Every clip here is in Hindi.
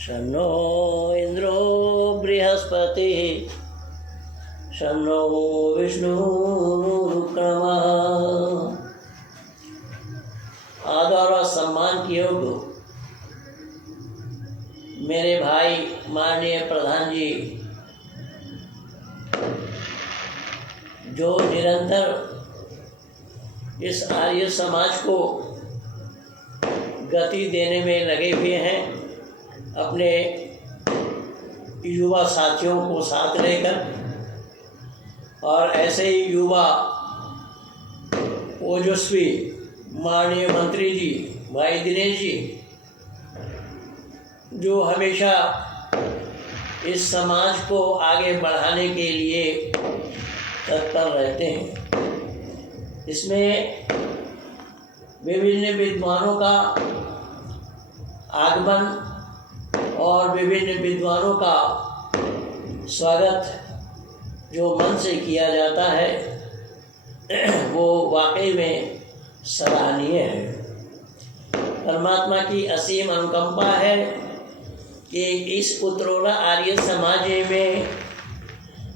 शन्नो इंद्रो बृहस्पतिः शन्नो विष्णुरुक्रमः। आदर और सम्मान के योग्य मेरे भाई माननीय प्रधान जी, जो निरंतर इस आर्य समाज को गति देने में लगे हुए हैं, अपने युवा साथियों को साथ लेकर, और ऐसे ही युवा ओजस्वी माननीय मंत्री जी भाई दिनेश जी, जो हमेशा इस समाज को आगे बढ़ाने के लिए तत्पर रहते हैं। इसमें विभिन्न विद्वानों का आगमन और विभिन्न विद्वानों का स्वागत जो मन से किया जाता है वो वाकई में सराहनीय है। परमात्मा की असीम अनुकंपा है कि इस उत्तरोला आर्य समाज में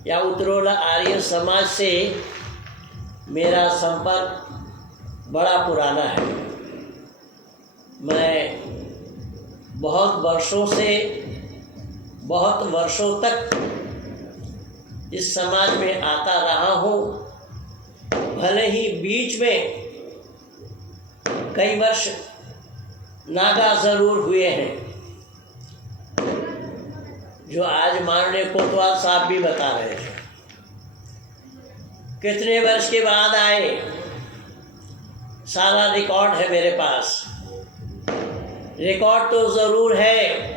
या उत्तरोला आर्य समाज से मेरा संपर्क बड़ा पुराना है। मैं बहुत वर्षों तक इस समाज में आता रहा हूँ। भले ही बीच में कई वर्ष नागा ज़रूर हुए हैं, जो आज माननीय कोतवाल साहब भी बता रहे थे। कितने वर्ष के बाद आए, सारा रिकॉर्ड है मेरे पास। रिकॉर्ड तो ज़रूर है,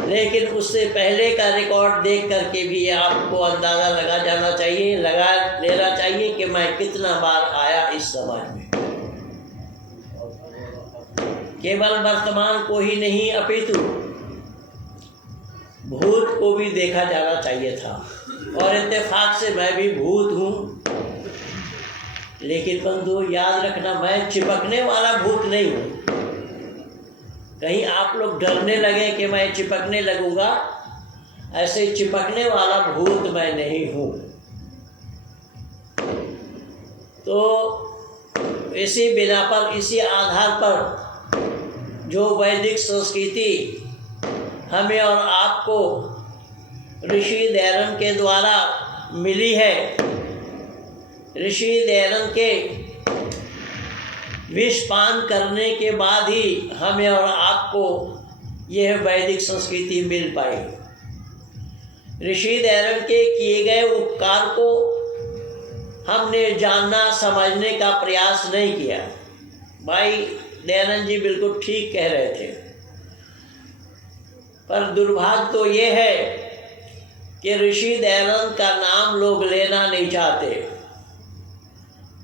लेकिन उससे पहले का रिकॉर्ड देख करके भी आपको अंदाज़ा लगा लेना चाहिए कि मैं कितना बार आया इस समाज में। केवल वर्तमान को ही नहीं, अपितु भूत को भी देखा जाना चाहिए था। और इत्तेफाक से मैं भी भूत हूँ, लेकिन बंधु याद रखना, मैं चिपकने वाला भूत नहीं हूँ। कहीं आप लोग डरने लगे कि मैं चिपकने लगूंगा, ऐसे चिपकने वाला भूत मैं नहीं हूँ। तो इसी बिना पर, इसी आधार पर जो वैदिक संस्कृति हमें और आपको ऋषि दयानंद के द्वारा मिली है, ऋषि दयानंद के विष पान करने के बाद ही हमें और आपको यह वैदिक संस्कृति मिल पाई। ऋषि दयानंद के किए गए उपकार को हमने जानना समझने का प्रयास नहीं किया। भाई दयानंद जी बिल्कुल ठीक कह रहे थे, पर दुर्भाग्य तो ये है कि ऋषि दयानंद का नाम लोग लेना नहीं चाहते।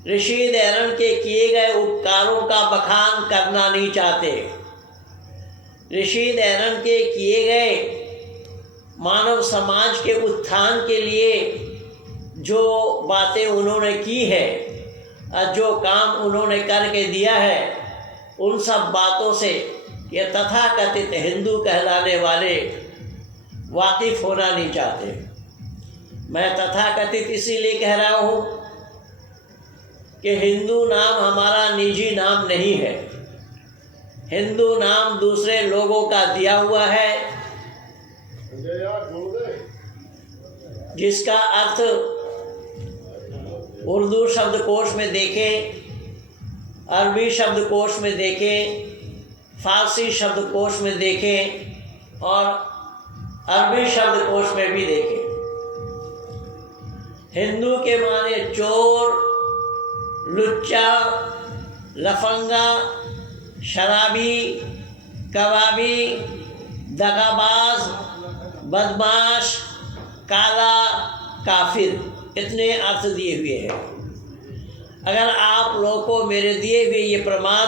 ऋषि दयानंद के किए गए उपकारों का बखान करना नहीं चाहते। ऋषि दयानंद के किए गए मानव समाज के उत्थान के लिए जो बातें उन्होंने की है और जो काम उन्होंने करके दिया है, उन सब बातों से ये तथाकथित हिंदू कहलाने वाले वाकिफ होना नहीं चाहते। मैं तथाकथित इसीलिए कह रहा हूँ कि हिंदू नाम हमारा निजी नाम नहीं है। हिंदू नाम दूसरे लोगों का दिया हुआ है, जिसका अर्थ उर्दू शब्दकोश में देखें, अरबी शब्दकोश में देखें, फारसी शब्दकोश में देखें और अरबी शब्दकोश में भी देखें। हिंदू के माने चोर, लुच्चा, लफंगा, शराबी, कबाबी, दगाबाज, बदमाश, काला, काफिर, इतने अर्थ दिए हुए हैं। अगर आप लोगों को मेरे दिए हुए ये प्रमाण,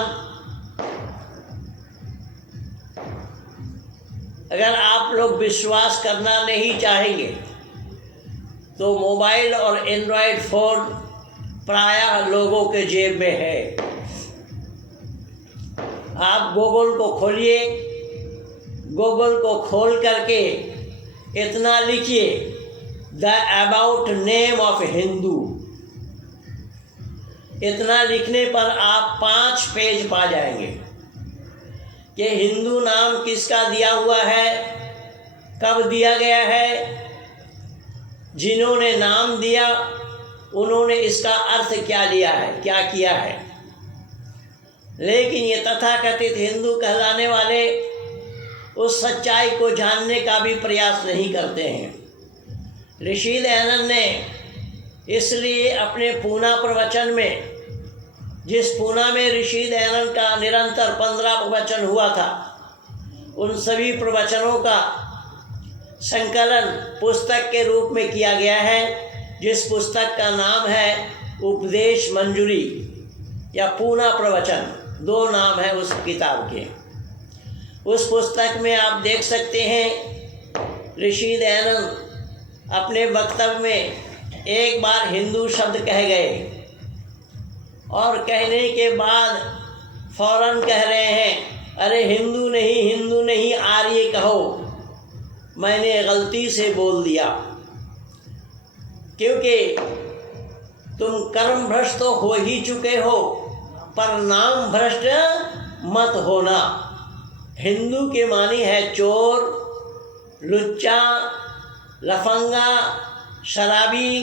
अगर आप लोग विश्वास करना नहीं चाहेंगे तो मोबाइल और एंड्रॉयड फ़ोन प्रायः लोगों के जेब में है। आप गूगल को खोलिए, गूगल को खोल करके इतना लिखिए, the about name of Hindu. इतना लिखने पर आप 5 पेज पा जाएंगे कि हिंदू नाम किसका दिया हुआ है, कब दिया गया है, जिन्होंने नाम दिया उन्होंने इसका अर्थ क्या लिया है, क्या किया है। लेकिन ये तथाकथित हिंदू कहलाने वाले उस सच्चाई को जानने का भी प्रयास नहीं करते हैं। ऋषि दयानंद ने इसलिए अपने पूना प्रवचन में, जिस पूना में ऋषि दयानंद का निरंतर 15 प्रवचन हुआ था, उन सभी प्रवचनों का संकलन पुस्तक के रूप में किया गया है, जिस पुस्तक का नाम है उपदेश मंजूरी या पूना प्रवचन, 2 नाम है उस किताब के। उस पुस्तक में आप देख सकते हैं ऋषि दयानंद अपने वक्तव्य में एक बार हिंदू शब्द कह गए और कहने के बाद फौरन कह रहे हैं, अरे हिंदू नहीं आर्य कहो, मैंने गलती से बोल दिया, क्योंकि तुम कर्म भ्रष्ट तो हो ही चुके हो, पर नाम भ्रष्ट मत होना। हिंदू के मानी है चोर, लुच्चा, लफंगा, शराबी,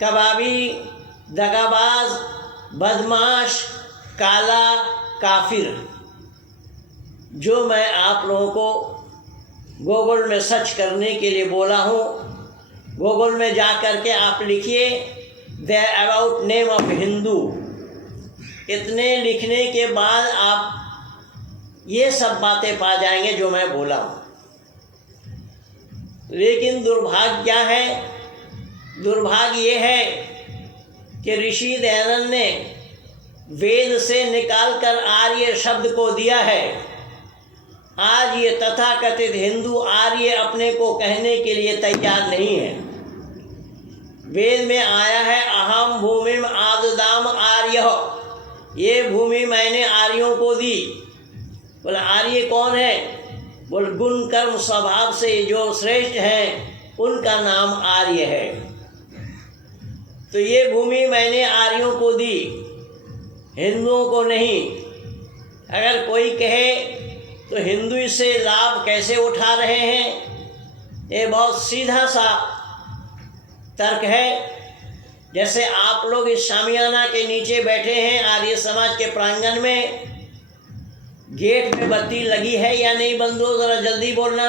कबाबी, दगाबाज, बदमाश, काला, काफिर। जो मैं आप लोगों को गूगल में सर्च करने के लिए बोला हूँ, गूगल में जा कर के आप लिखिए the about name of Hindu. इतने लिखने के बाद आप ये सब बातें पा जाएंगे जो मैं बोला हूँ। लेकिन दुर्भाग्य क्या है? दुर्भाग्य ये है कि ऋषि दयानंद ने वेद से निकालकर आर्य शब्द को दिया है। आज ये तथाकथित हिंदू आर्य अपने को कहने के लिए तैयार नहीं है। वेद में आया है अहम भूमिम आददाम आर्य, ये भूमि मैंने आर्यों को दी। बोला आर्य कौन है? बोल गुण कर्म स्वभाव से जो श्रेष्ठ हैं उनका नाम आर्य है। तो ये भूमि मैंने आर्यों को दी, हिंदुओं को नहीं। अगर कोई कहे तो हिंदू इससे लाभ कैसे उठा रहे हैं, ये बहुत सीधा सा तर्क है। जैसे आप लोग इस शामियाना के नीचे बैठे हैं आर्य समाज के प्रांगण में, गेट में बत्ती लगी है या नहीं बंधु? ज़रा जल्दी बोलना,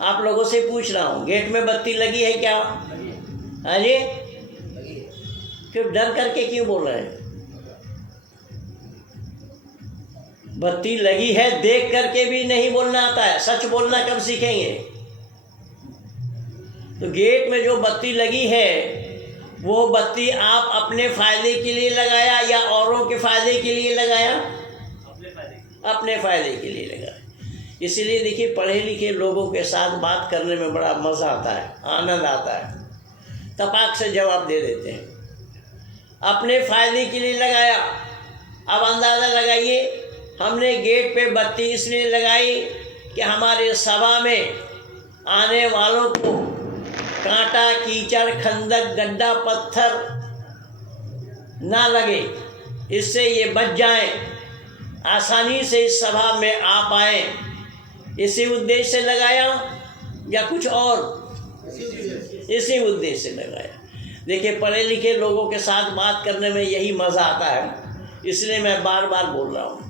आप लोगों से पूछ रहा हूँ, गेट में बत्ती लगी है क्या? हाँ जी, क्यों डर करके क्यों बोल रहे हैं? बत्ती लगी है देख करके भी नहीं बोलना आता है, सच बोलना कब सीखेंगे? तो गेट में जो बत्ती लगी है वो बत्ती आप अपने फायदे के लिए लगाया या औरों के फायदे के लिए लगाया? अपने फायदे के लिए लगाया। इसीलिए देखिए पढ़े लिखे लोगों के साथ बात करने में बड़ा मज़ा आता है, आनंद आता है, तपाक से जवाब दे देते हैं। अपने फायदे के लिए लगाया। अब अंदाज़ा लगाइए, हमने गेट पे बत्ती इसलिए लगाई कि हमारे सभा में आने वालों को कांटा, कीचड़, खंदक, गड्ढा, पत्थर ना लगे, इससे ये बच जाएं, आसानी से इस सभा में आ पाएँ, इसी उद्देश्य से लगाया या कुछ और? इसी उद्देश्य से लगाया। देखिए पढ़े लिखे लोगों के साथ बात करने में यही मज़ा आता है, इसलिए मैं बार बार बोल रहा हूँ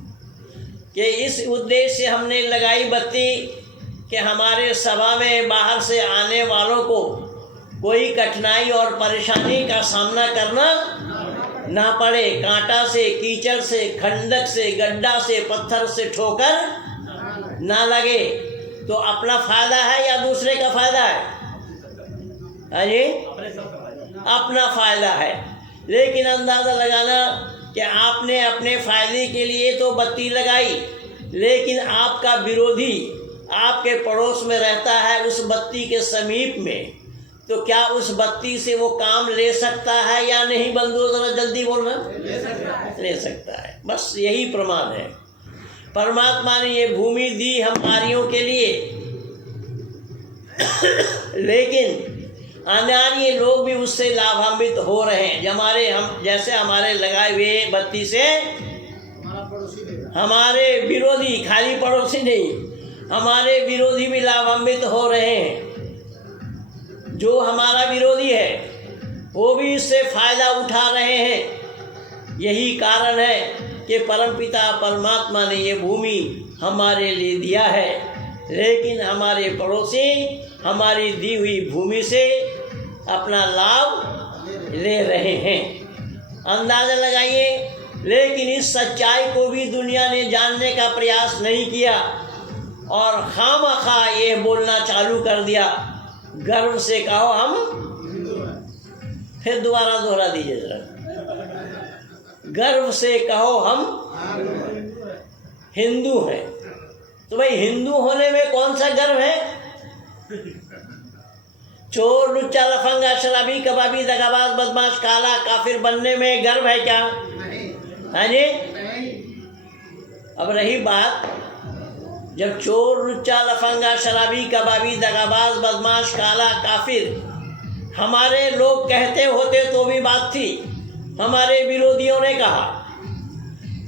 कि इस उद्देश्य से हमने लगाई बत्ती कि हमारे सभा में बाहर से आने वालों को कोई कठिनाई और परेशानी का सामना करना ना पड़े, कांटा से, कीचड़ से, खंडक से, गड्ढा से, पत्थर से ठोकर ना लगे। तो अपना फायदा है या दूसरे का फायदा है? अरे अपना फायदा है। लेकिन अंदाज़ा लगाना कि आपने अपने फायदे के लिए तो बत्ती लगाई, लेकिन आपका विरोधी आपके पड़ोस में रहता है उस बत्ती के समीप में, तो क्या उस बत्ती से वो काम ले सकता है या नहीं? बंधुओं जरा जल्दी बोलना। ले सकता है। बस यही प्रमाण है। परमात्मा ने ये भूमि दी हम आर्यों के लिए, लेकिन अनार्य लोग भी उससे लाभान्वित हो रहे हैं। जैसे हमारे लगाए हुए बत्ती से हमारे विरोधी, खाली पड़ोसी नहीं, हमारे विरोधी भी लाभान्वित हो रहे हैं। जो हमारा विरोधी है वो भी इससे फायदा उठा रहे हैं। यही कारण है कि परमपिता परमात्मा ने ये भूमि हमारे लिए दिया है, लेकिन हमारे पड़ोसी हमारी दी हुई भूमि से अपना लाभ ले रहे हैं। अंदाज़ा लगाइए। लेकिन इस सच्चाई को भी दुनिया ने जानने का प्रयास नहीं किया और खामखा ये बोलना चालू कर दिया, गर्व से कहो हम। फिर दोबारा दोहरा दीजिए जरा, गर्व से कहो हम हिंदू हैं। तो भाई हिंदू होने में कौन सा गर्व है? चोर, लुच्चा, लफंगा, शराबी, कबाबी, दगाबाज, बदमाश, काला, काफिर बनने में गर्व है क्या? हाँ जी। अब रही बात, जब चोर, लुच्चा, लफंगा, शराबी, कबाबी, दगाबाज, बदमाश, काला, काफिर हमारे लोग कहते होते तो भी बात थी। हमारे विरोधियों ने कहा,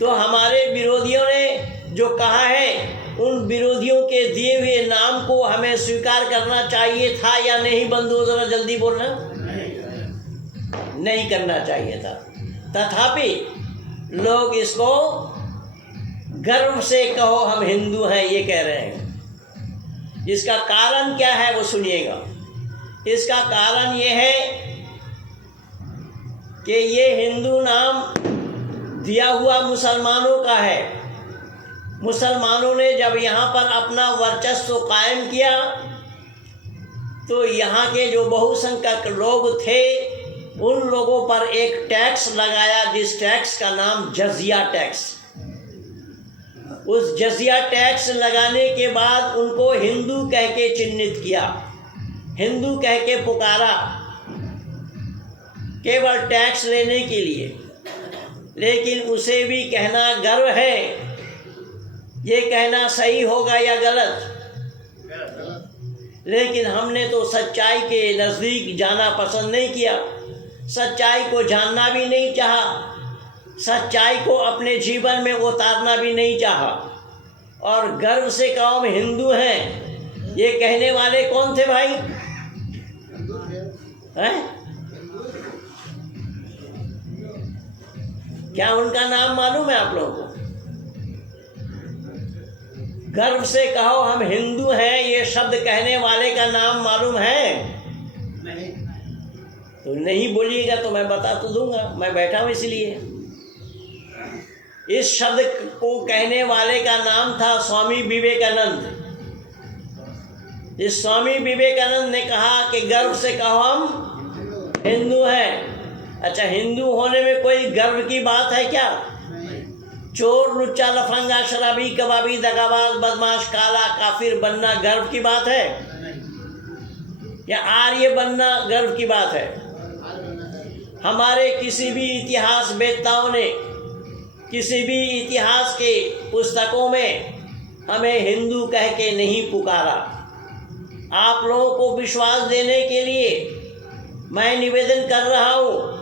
तो हमारे विरोधियों ने जो कहा है, उन विरोधियों के दिए हुए नाम को हमें स्वीकार करना चाहिए था या नहीं? बंधुओं जरा जल्दी बोलना। नहीं करना चाहिए था। तथापि लोग इसको गर्व से कहो हम हिंदू हैं ये कह रहे हैं। इसका कारण क्या है वो सुनिएगा। इसका कारण ये है कि ये हिंदू नाम दिया हुआ मुसलमानों का है। मुसलमानों ने जब यहाँ पर अपना वर्चस्व कायम किया तो यहाँ के जो बहुसंख्यक लोग थे उन लोगों पर एक टैक्स लगाया, जिस टैक्स का नाम जजिया टैक्स। उस जजिया टैक्स लगाने के बाद उनको हिंदू कह के चिन्हित किया, हिंदू कह के पुकारा, केवल टैक्स लेने के लिए। लेकिन उसे भी कहना गर्व है। ये कहना सही होगा या गलत? लेकिन हमने तो सच्चाई के नज़दीक जाना पसंद नहीं किया, सच्चाई को जानना भी नहीं चाहा, सच्चाई को अपने जीवन में उतारना भी नहीं चाहा। और गर्व से कहो हम हिंदू हैं, ये कहने वाले कौन थे भाई? हैं? क्या उनका नाम मालूम है आप लोगों को? गर्व से कहो हम हिंदू हैं, ये शब्द कहने वाले का नाम मालूम है? नहीं। तो नहीं बोलिएगा तो मैं बता तो दूंगा, मैं बैठा हूँ इसलिए। इस शब्द को कहने वाले का नाम था स्वामी विवेकानंद। इस स्वामी विवेकानंद ने कहा कि गर्व से कहो हम हिंदू हैं। अच्छा, हिंदू होने में कोई गर्व की बात है क्या? चोर, लुच्चा, लफंगा, शराबी, कबाबी, दगाबाज, बदमाश, काला, काफिर बनना गर्व की बात है? या आर्य बनना गर्व की बात है? हमारे किसी भी इतिहास वेत्ताओं ने किसी भी इतिहास के पुस्तकों में हमें हिंदू कह के नहीं पुकारा। आप लोगों को विश्वास देने के लिए मैं निवेदन कर रहा हूँ,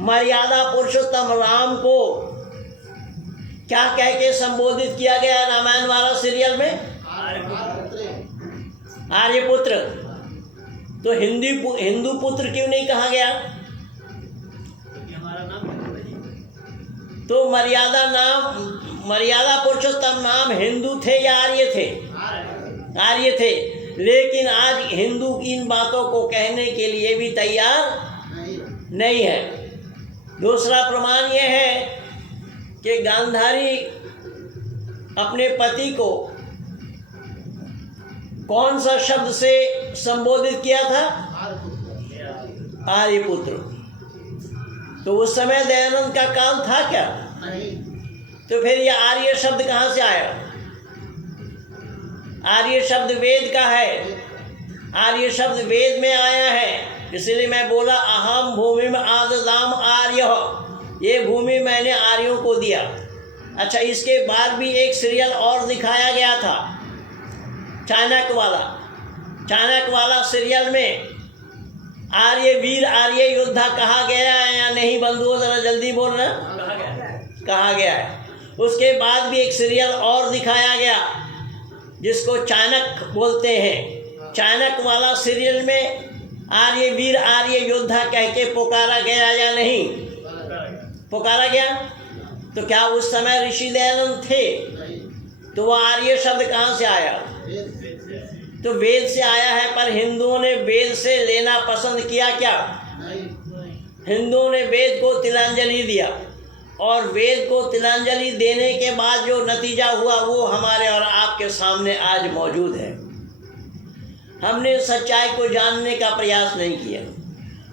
मर्यादा पुरुषोत्तम राम को क्या कह के संबोधित किया गया रामायण वाला सीरियल में? आर्यपुत्र। तो हिंदू पुत्र क्यों नहीं कहा गया? तो मर्यादा पुरुषोत्तम नाम हिंदू थे या आर्य थे? आर्य थे। लेकिन आज हिंदू इन बातों को कहने के लिए भी तैयार नहीं है। दूसरा प्रमाण यह है कि गांधारी अपने पति को कौन सा शब्द से संबोधित किया था? आर्यपुत्र। तो उस समय दयानंद का काल था क्या? नहीं। तो फिर यह आर्य शब्द कहाँ से आया? आर्य शब्द वेद का है। आर्य शब्द वेद में आया है, इसलिए मैं बोला अहम भूमि में आददाम आर्य, ये भूमि मैंने आर्यों को दिया। अच्छा, इसके बाद भी एक सीरियल और दिखाया गया था, चाणक्य वाला सीरियल में आर्य वीर आर्य योद्धा कहा गया है या नहीं बंधुओं, जरा जल्दी बोलना। कहा गया है। उसके बाद भी एक सीरियल और दिखाया गया जिसको चाणक्य बोलते हैं। चाणक्य वाला सीरियल में आर्य वीर आर्य योद्धा कह के पुकारा गया या नहीं पुकारा गया? तो क्या उस समय ऋषि दयानंद थे? तो वो आर्य शब्द कहाँ से आया? तो वेद से आया है। पर हिंदुओं ने वेद से लेना पसंद किया क्या? हिंदुओं ने वेद को तिलांजलि दिया, और वेद को तिलांजलि देने के बाद जो नतीजा हुआ वो हमारे और आपके सामने आज मौजूद है। हमने सच्चाई को जानने का प्रयास नहीं किया।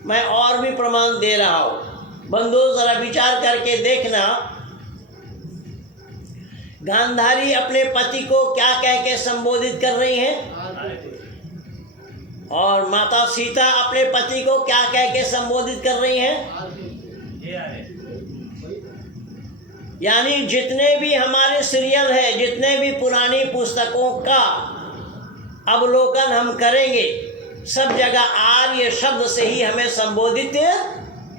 मैं और भी प्रमाण दे रहा हूँ, बंधुओं जरा विचार करके देखना। गांधारी अपने पति को क्या कह के संबोधित कर रही हैं, और माता सीता अपने पति को क्या कह के संबोधित कर रही हैं? यानी जितने भी हमारे सीरियल है, जितने भी पुरानी पुस्तकों का अवलोकन हम करेंगे, सब जगह आर्य शब्द से ही हमें संबोधित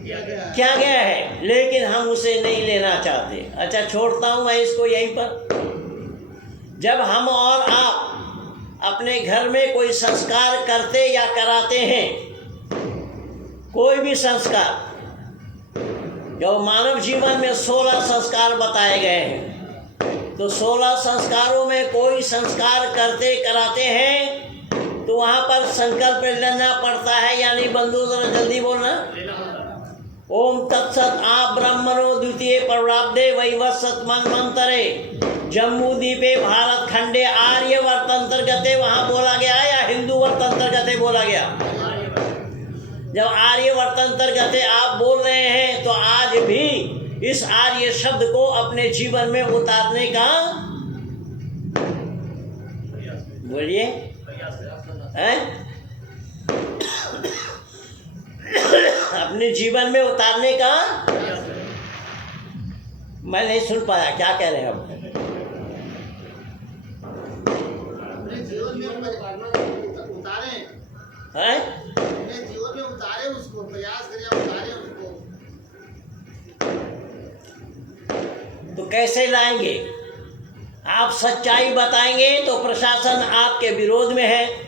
किया गया है, लेकिन हम उसे नहीं लेना चाहते। अच्छा, छोड़ता हूँ मैं इसको यहीं पर। जब हम और आप अपने घर में कोई संस्कार करते या कराते हैं, कोई भी संस्कार, जो मानव जीवन में 16 संस्कार बताए गए हैं, तो 16 संस्कारों में कोई संस्कार करते कराते हैं तो वहाँ पर संकल्प लेना पड़ता है। यानी बंधु जरा जल्दी बोलना। ओम तत्सत आ ब्रह्मणो द्वितीय प्रवराब्दे वैवस्वत मन्वंतरे जम्मू द्वीपे भारत खंडे आर्य वर्तंतर्गते वहाँ बोला गया या हिंदू वर्तंतर्गते बोला गया? जब आर्य वर्तंतर्गते आप बोल रहे हैं तो आज भी इस आर्य शब्द को अपने जीवन में उतारने का बोलिए हैं, अपने जीवन में उतारने का। मैं नहीं सुन पाया, क्या कह रहे हैं आप? अपने जीवन में उतारें हैं? अपने जीवन में उतारे उसको, प्रयास करें उतारे उसको। तो कैसे लाएंगे? आप सच्चाई बताएंगे तो प्रशासन आपके विरोध में है,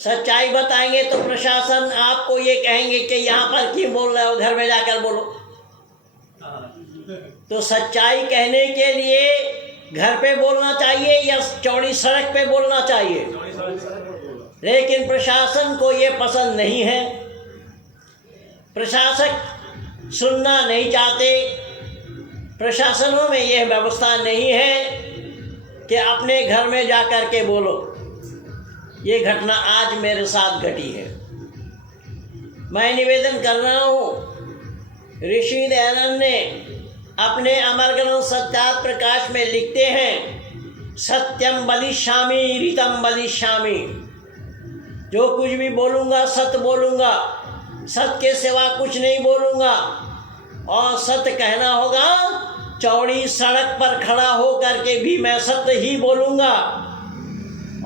सच्चाई बताएंगे तो प्रशासन आपको ये कहेंगे कि यहाँ पर क्यों बोल रहे हो, घर में जाकर बोलो। तो सच्चाई कहने के लिए घर पे बोलना चाहिए या चौड़ी सड़क पे बोलना चाहिए? लेकिन प्रशासन को ये पसंद नहीं है, प्रशासक सुनना नहीं चाहते। प्रशासनों में यह व्यवस्था नहीं है कि अपने घर में जाकर के बोलो। ये घटना आज मेरे साथ घटी है। मैं निवेदन कर रहा हूँ, ऋषि दयानंद ने अपने अमर ग्रंथ सत्यार्थ प्रकाश में लिखते हैं, सत्यम बलिष्यामि ऋतम बलिष्यामि। जो कुछ भी बोलूँगा सत्य बोलूँगा, सत्य के सिवा कुछ नहीं बोलूँगा, और सत्य कहना होगा। चौड़ी सड़क पर खड़ा हो करके भी मैं सत्य ही बोलूँगा,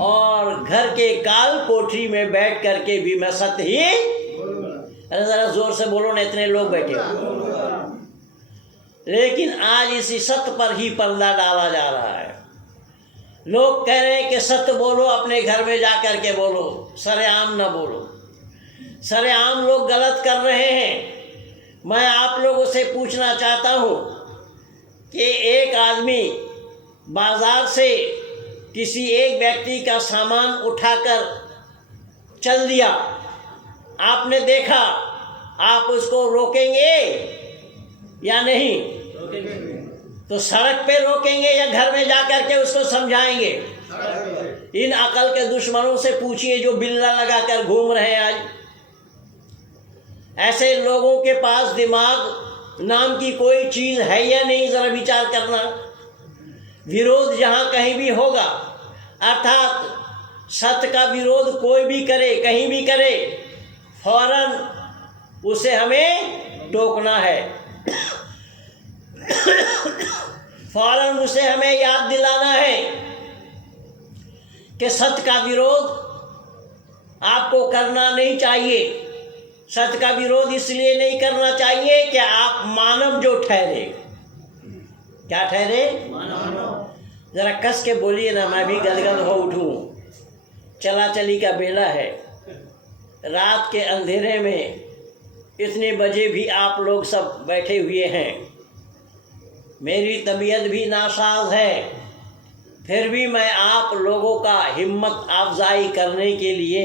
और घर के काल कोठरी में बैठ करके भी मैं सत्य ही। अरे ज़रा जोर से बोलो ना, इतने लोग बैठे। लेकिन आज इसी सत्य पर ही पर्दा डाला जा रहा है। लोग कह रहे हैं कि सत्य बोलो, अपने घर में जा कर के बोलो, सरेआम न बोलो। सरेआम लोग गलत कर रहे हैं। मैं आप लोगों से पूछना चाहता हूँ कि एक आदमी बाजार से किसी एक व्यक्ति का सामान उठाकर चल दिया, आपने देखा, आप उसको रोकेंगे या नहीं? तो सड़क पे रोकेंगे या घर में जाकर के उसको समझाएंगे? इन अकल के दुश्मनों से पूछिए जो बिल्ला लगाकर घूम रहे हैं आज। ऐसे लोगों के पास दिमाग नाम की कोई चीज़ है या नहीं, ज़रा विचार करना। विरोध जहाँ कहीं भी होगा, अर्थात सत्य का विरोध कोई भी करे, कहीं भी करे, फौरन उसे हमें टोकना है, फौरन उसे हमें याद दिलाना है कि सत्य का विरोध आपको करना नहीं चाहिए। सत्य का विरोध इसलिए नहीं करना चाहिए कि आप मानव जो ठहरे। क्या ठहरे? जरा कस के बोलिए ना, मैं भी गदगद हो उठूं। चला चली का बेला है, रात के अंधेरे में इतने बजे भी आप लोग सब बैठे हुए हैं। मेरी तबीयत भी नासाज है, फिर भी मैं आप लोगों का हिम्मत अफजाई करने के लिए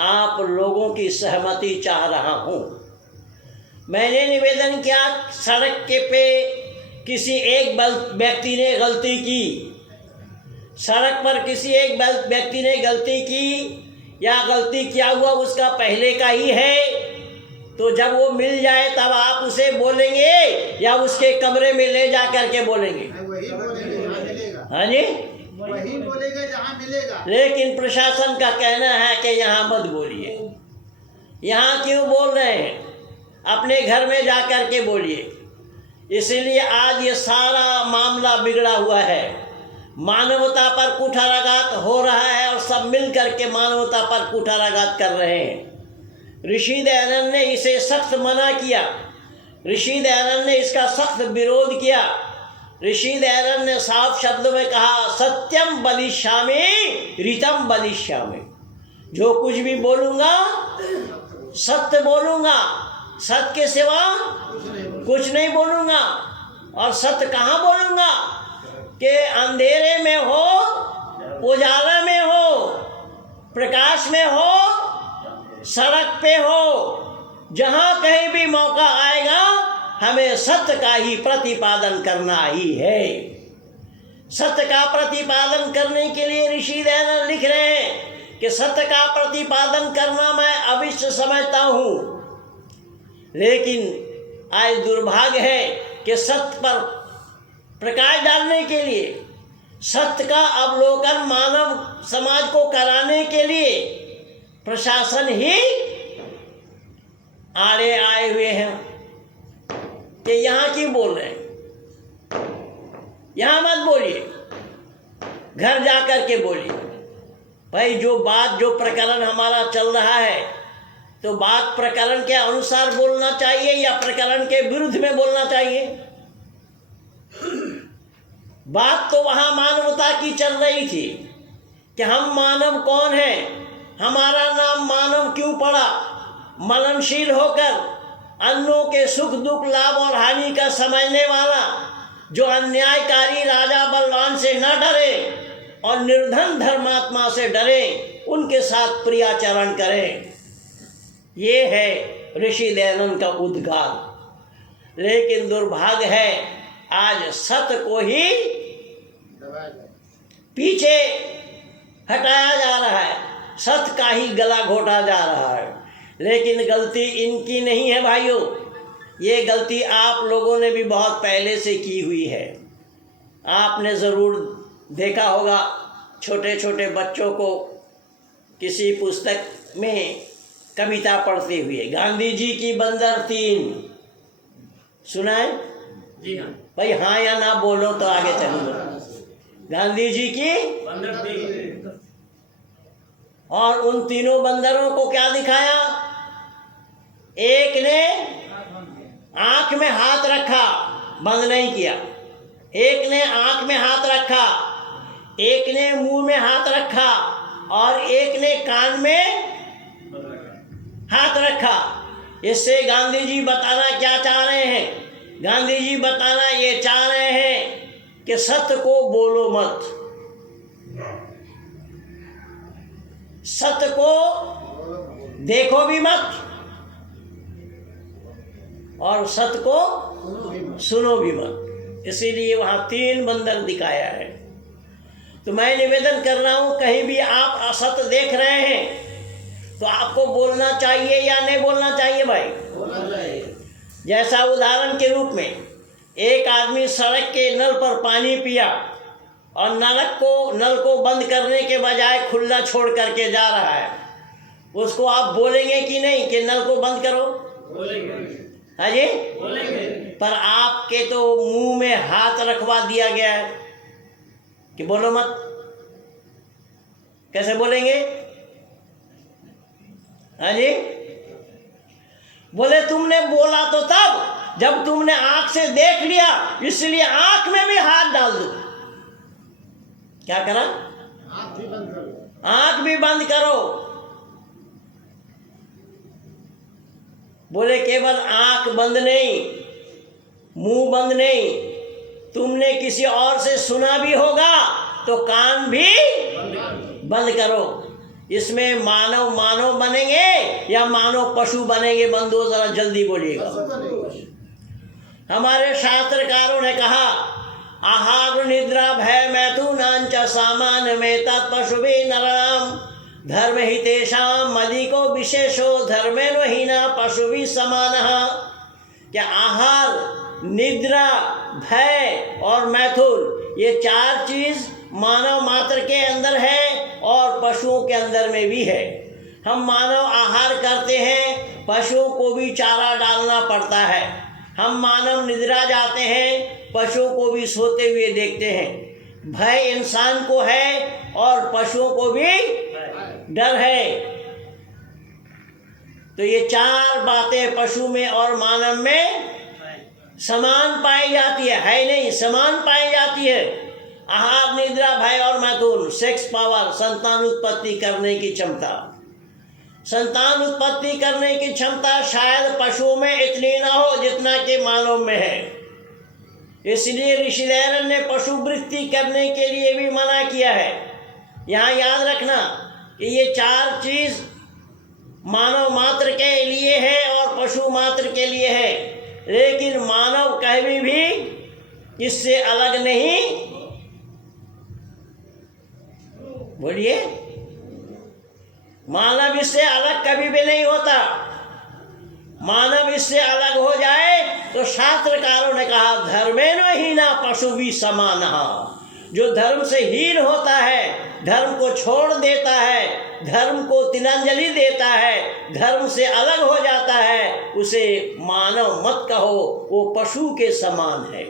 आप लोगों की सहमति चाह रहा हूँ। मैंने निवेदन किया, सड़क के पे किसी एक व्यक्ति ने गलती की, सड़क पर किसी एक व्यक्ति ने गलती की या गलती किया हुआ उसका पहले का ही है, तो जब वो मिल जाए तब आप उसे बोलेंगे या उसके कमरे में ले जा करके बोलेंगे? वही बोलेंगे जहाँ मिलेगा। हाँ जी, वही बोलेगा जहाँ मिलेगा। लेकिन प्रशासन का कहना है कि यहाँ मत बोलिए। यहाँ क्यों बोल रहे हैं? अपने घर में जा कर के बोलिए। इसीलिए आज ये सारा मामला बिगड़ा हुआ है। मानवता पर कुठाराघात हो रहा है और सब मिल करके मानवता पर कुठाराघात कर रहे हैं। ऋषि दयानंद ने इसे सख्त मना किया, ऋषि दयानंद ने इसका सख्त विरोध किया। ऋषि दयानंद ने साफ शब्दों में कहा, सत्यम बलिष्यामि ऋतम बलिष्यामि। जो कुछ भी बोलूँगा सत्य बोलूँगा, सत्य के सिवा कुछ नहीं बोलूँगा। और सत्य कहाँ बोलूँगा? कि अंधेरे में हो, उजाला में हो, प्रकाश में हो, सड़क पे हो, जहाँ कहीं भी मौका आएगा हमें सत्य का ही प्रतिपादन करना ही है। सत्य का प्रतिपादन करने के लिए ऋषि दयानंद लिख रहे हैं कि सत्य का प्रतिपादन करना मैं अवश्य समझता हूँ, लेकिन आज दुर्भाग्य है कि सत्य पर प्रकाश डालने के लिए, सत्य का अवलोकन मानव समाज को कराने के लिए प्रशासन ही आड़े आए हुए हैं कि यहाँ क्यों बोल रहे हैं? यहाँ मत बोलिए, घर जा कर के बोलिए। भाई जो प्रकरण हमारा चल रहा है, तो बात प्रकरण के अनुसार बोलना चाहिए या प्रकरण के विरुद्ध में बोलना चाहिए? बात तो वहाँ मानवता की चल रही थी कि हम मानव कौन हैं, हमारा नाम मानव क्यों पड़ा। मननशील होकर अन्यों के सुख दुख लाभ और हानि का समझने वाला, जो अन्यायकारी राजा बलवान से न डरे और निर्धन धर्मात्मा से डरे, उनके साथ प्रियाचरण करें। ये है ऋषि दयानंद का उद्गार। लेकिन दुर्भाग्य है आज सत्य को ही पीछे हटाया जा रहा है, सत्य का ही गला घोटा जा रहा है। लेकिन गलती इनकी नहीं है भाइयों, ये गलती आप लोगों ने भी बहुत पहले से की हुई है। आपने ज़रूर देखा होगा छोटे छोटे बच्चों को किसी पुस्तक में कविता पढ़ते हुए, गांधी जी की बंदर 3 सुना है? जी हाँ भाई हाँ या ना बोलो तो आगे चलूँगा। गांधी जी की बंदर 3 और उन तीनों बंदरों को क्या दिखाया? एक ने आंख में हाथ रखा, बंद नहीं किया। एक ने आंख में हाथ रखा, एक ने मुंह में हाथ रखा और एक ने कान में हाथ रखा। इससे गांधी जी बताना क्या चाह रहे हैं? गांधी जी बताना ये चाह रहे हैं कि सत्य को बोलो मत, सत्य को देखो भी मत और सत्य को सुनो भी मत। इसीलिए वहाँ 3 बंदर दिखाया है। तो मैं निवेदन कर रहा हूँ, कहीं भी आप असत्य देख रहे हैं तो आपको बोलना चाहिए या नहीं बोलना चाहिए भाई? बोलना चाहिए। जैसा उदाहरण के रूप में एक आदमी सड़क के नल पर पानी पिया और नल को बंद करने के बजाय खुला छोड़ करके जा रहा है, उसको आप बोलेंगे कि नहीं कि नल को बंद करो? बोलेंगे। हाँ जी, बोलेंगे। पर आपके तो मुंह में हाथ रखवा दिया गया है कि बोलो मत। कैसे बोलेंगे? हाँ जी, बोले तुमने बोला तो तब जब तुमने आंख से देख लिया, इसलिए आंख में भी हाथ डाल दो। क्या करा? आँख भी बंद करो। आंख भी बंद करो। बोले केवल आंख बंद नहीं, मुंह बंद नहीं, तुमने किसी और से सुना भी होगा तो कान भी बंद करो। इसमें मानव मानव बनेंगे या मानव पशु बनेंगे? बंधुओं जरा जल्दी बोलिएगा। हमारे शास्त्रकारों ने कहा आहार निद्रा भय मैथुनांच सामान्य में तत्पशु भी नराम धर्म हितेषाम मदिको विशेषो धर्मेण हीना पशु भी समान। क्या आहार, निद्रा, भय और मैथुन, ये चार चीज मानव मात्र के अंदर है और पशुओं के अंदर में भी है। हम मानव आहार करते हैं, पशुओं को भी चारा डालना पड़ता है। हम मानव निद्रा जाते हैं, पशुओं को भी सोते हुए देखते हैं। भय इंसान को है और पशुओं को भी डर है। तो ये चार बातें पशु में और मानव में समान पाई जाती है नहीं, समान पाई जाती है। आहार, निद्रा, भय और मैथुन, सेक्स पावर, संतान उत्पत्ति करने की क्षमता। संतान उत्पत्ति करने की क्षमता शायद पशुओं में इतनी ना हो जितना कि मानव में है। इसलिए ऋषि दयानंद ने पशु वृत्ति करने के लिए भी मना किया है। यहाँ याद रखना कि ये चार चीज मानव मात्र के लिए है और पशु मात्र के लिए है, लेकिन मानव कभी भी इससे अलग नहीं। बोलिए, मानव इससे अलग कभी भी नहीं होता। मानव इससे अलग हो जाए तो शास्त्रकारों ने कहा धर्मेण हीना पशु भी समान। जो धर्म से हीन होता है, धर्म को छोड़ देता है, धर्म को तिलांजलि देता है, धर्म से अलग हो जाता है, उसे मानव मत कहो, वो पशु के समान है।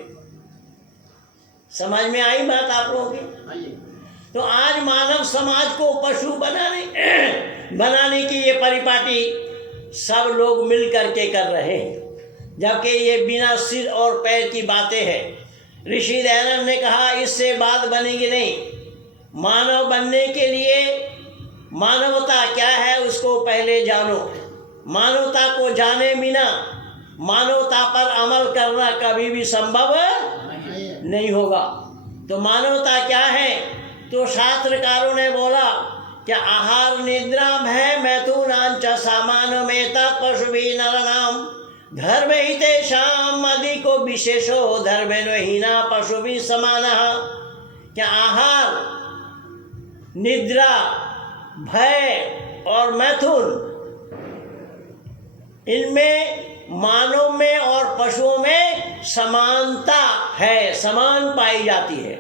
समझ में आई बात आप लोगों की? तो आज मानव समाज को पशु बनाने की ये परिपाटी सब लोग मिल करके कर रहे हैं, जबकि ये बिना सिर और पैर की बातें हैं। ऋषि दयानंद ने कहा इससे बात बनेगी नहीं। मानव बनने के लिए मानवता क्या है उसको पहले जानो। मानवता को जाने बिना मानवता पर अमल करना कभी भी संभव नहीं होगा। तो मानवता क्या है? तो शास्त्रकारों ने बोला कि आहार, निद्रा, भय मैथुनांच सामान्य में तत्पशु भी नरनाम धर्म हितेषाम अधिको विशेषो धर्मेण हीना पशु भी समान। क्या आहार, निद्रा, भय और मैथुन, इनमें मानव में और पशुओं में समानता है, समान पाई जाती है।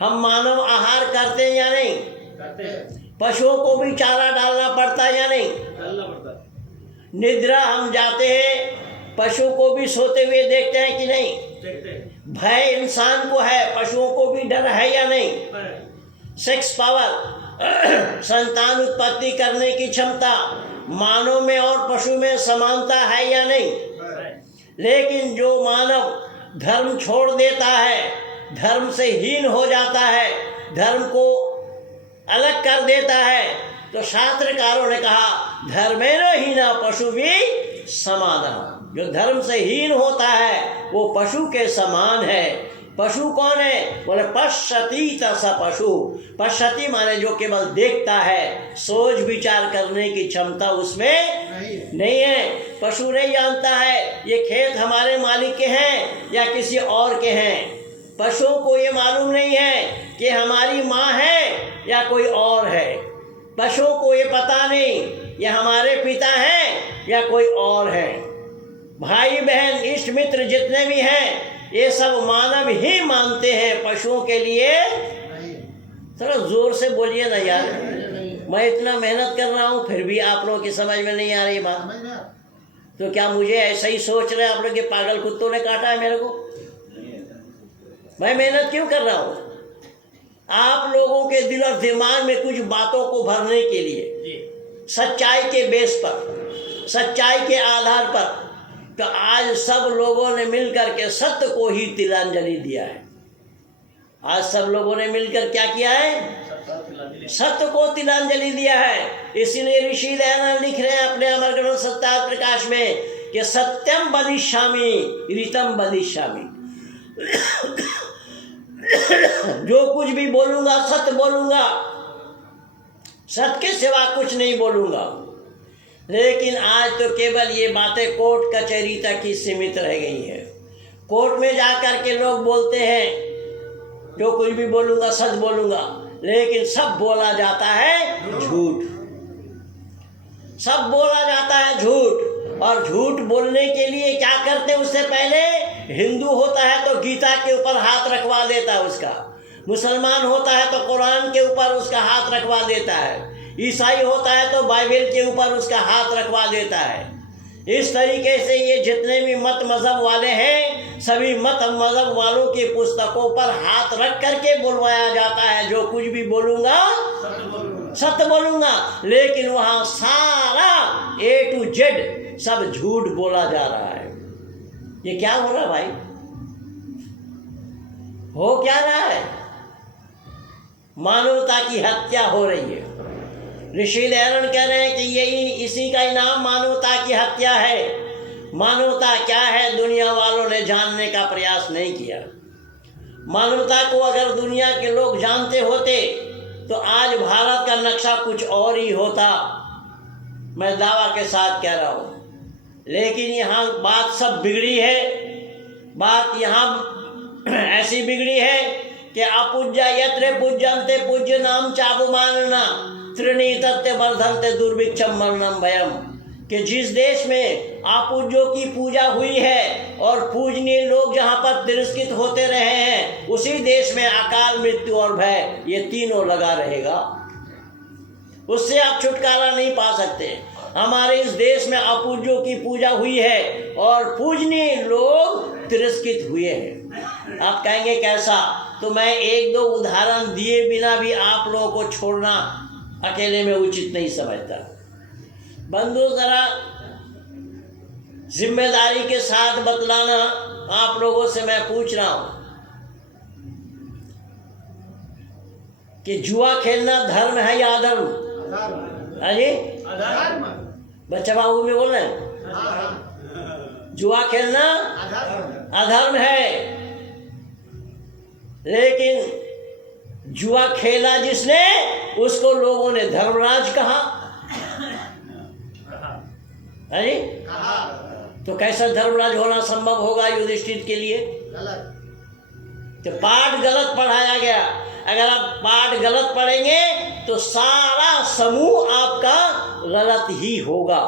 हम मानव आहार करते हैं या नहीं? करते हैं। पशुओं को भी चारा डालना पड़ता है या नहीं? डालना पड़ता है। निद्रा हम जाते हैं, पशु को भी सोते हुए देखते हैं कि नहीं? देखते हैं। भय इंसान को है, पशुओं को भी डर है या नहीं? है। सेक्स पावर, संतान उत्पत्ति करने की क्षमता, मानव में और पशु में समानता है या नहीं? है। लेकिन जो मानव धर्म छोड़ देता है, धर्म से हीन हो जाता है, धर्म को अलग कर देता है, तो शास्त्रकारों ने कहा धर्मेण हीना पशु भी समान। जो धर्म से हीन होता है वो पशु के समान है। पशु कौन है? बोले पश्यति तस पशु। पश्यति माने जो केवल देखता है, सोच विचार करने की क्षमता उसमें नहीं है। पशु नहीं जानता है ये खेत हमारे मालिक के हैं या किसी और के हैं। पशुओं को ये मालूम नहीं है कि हमारी माँ है या कोई और है। पशुओं को ये पता नहीं ये हमारे पिता हैं या कोई और है। भाई बहन इष्ट मित्र जितने भी हैं ये सब मानव ही मानते हैं, पशुओं के लिए थोड़ा जोर से बोलिए ना यार, मैं इतना मेहनत कर रहा हूँ फिर भी आप लोगों की समझ में नहीं आ रही बात। समझ में आ? तो क्या मुझे ऐसा ही सोच रहे हैं आप लोग कि पागल कुत्तों ने काटा है मेरे को? मैं मेहनत क्यों कर रहा हूँ? आप लोगों के दिल और दिमाग में कुछ बातों को भरने के लिए, सच्चाई के बेस पर, सच्चाई के आधार पर। तो आज सब लोगों ने मिलकर के सत्य को ही तिलांजलि दिया है। आज सब लोगों ने मिलकर क्या किया है? सत्य को तिलांजलि दिया है। इसीलिए ऋषि दयानंद लिख रहे हैं अपने अमर ग्रंथ सत्यार्थ प्रकाश में कि सत्यम वदिष्यामि ऋतम वदिष्यामि। जो कुछ भी बोलूंगा सत्य बोलूंगा, सत्य के सिवा कुछ नहीं बोलूंगा। लेकिन आज तो केवल ये बातें कोर्ट कचहरी तक ही सीमित रह गई हैं। कोर्ट में जाकर के लोग बोलते हैं जो कुछ भी बोलूंगा सच बोलूंगा, लेकिन सब बोला जाता है झूठ, सब बोला जाता है झूठ। और झूठ बोलने के लिए क्या करते हैं? उससे पहले हिंदू होता है तो गीता के ऊपर हाथ रखवा देता है उसका, मुसलमान होता है तो कुरान के ऊपर उसका हाथ रखवा देता है, ईसाई होता है तो बाइबल के ऊपर उसका हाथ रखवा देता है। इस तरीके से ये जितने भी मत मजहब वाले हैं, सभी मत मजहब वालों की पुस्तकों पर हाथ रख करके बुलवाया जाता है जो कुछ भी बोलूंगा सत्य बोलूंगा। लेकिन वहां सारा A to Z सब झूठ बोला जा रहा है। ये क्या हो रहा है भाई? हो क्या रहा है? मानवता की हत्या हो रही है। ऋषि दयानंद कह रहे हैं कि यही इसी का इनाम मानवता की हत्या है। मानवता क्या है दुनिया वालों ने जानने का प्रयास नहीं किया। मानवता को अगर दुनिया के लोग जानते होते तो आज भारत का नक्शा कुछ और ही होता, मैं दावा के साथ कह रहा हूँ। लेकिन यहाँ बात सब बिगड़ी है। बात यहाँ ऐसी बिगड़ी है कि अपूज्य यत्र पूज्यन्ते पूज्य नाम चाबुमानना त्रिणी तत्व वर्धनते दुर्भिक्षम मरणम भयम। कि जिस देश में आपूज्यों की पूजा हुई है और पूजनीय लोग जहाँ पर तिरस्कृत होते रहे हैं, उसी देश में अकाल मृत्यु और भय ये तीनों लगा रहेगा। उससे आप छुटकारा नहीं पा सकते। हमारे इस देश में अपूज्यों की पूजा हुई है और पूजनीय लोग तिरस्कृत हुए हैं। आप कहेंगे कैसा? तो मैं एक दो उदाहरण दिए बिना भी आप लोगों को छोड़ना अकेले में उचित नहीं समझता। बंधु जरा जिम्मेदारी के साथ बतलाना, आप लोगों से मैं पूछ रहा हूं कि जुआ खेलना धर्म है या अधर्म? अरे बच्चा बाबू में बोल रहे हैं जुआ खेलना अधर्म है। लेकिन जुआ खेला जिसने उसको लोगों ने धर्मराज कहा। अरे तो कैसा धर्मराज होना संभव होगा युधिष्ठिर के लिए? तो पाठ गलत पढ़ाया गया। अगर आप पाठ गलत पढ़ेंगे तो सारा समूह आपका गलत ही होगा।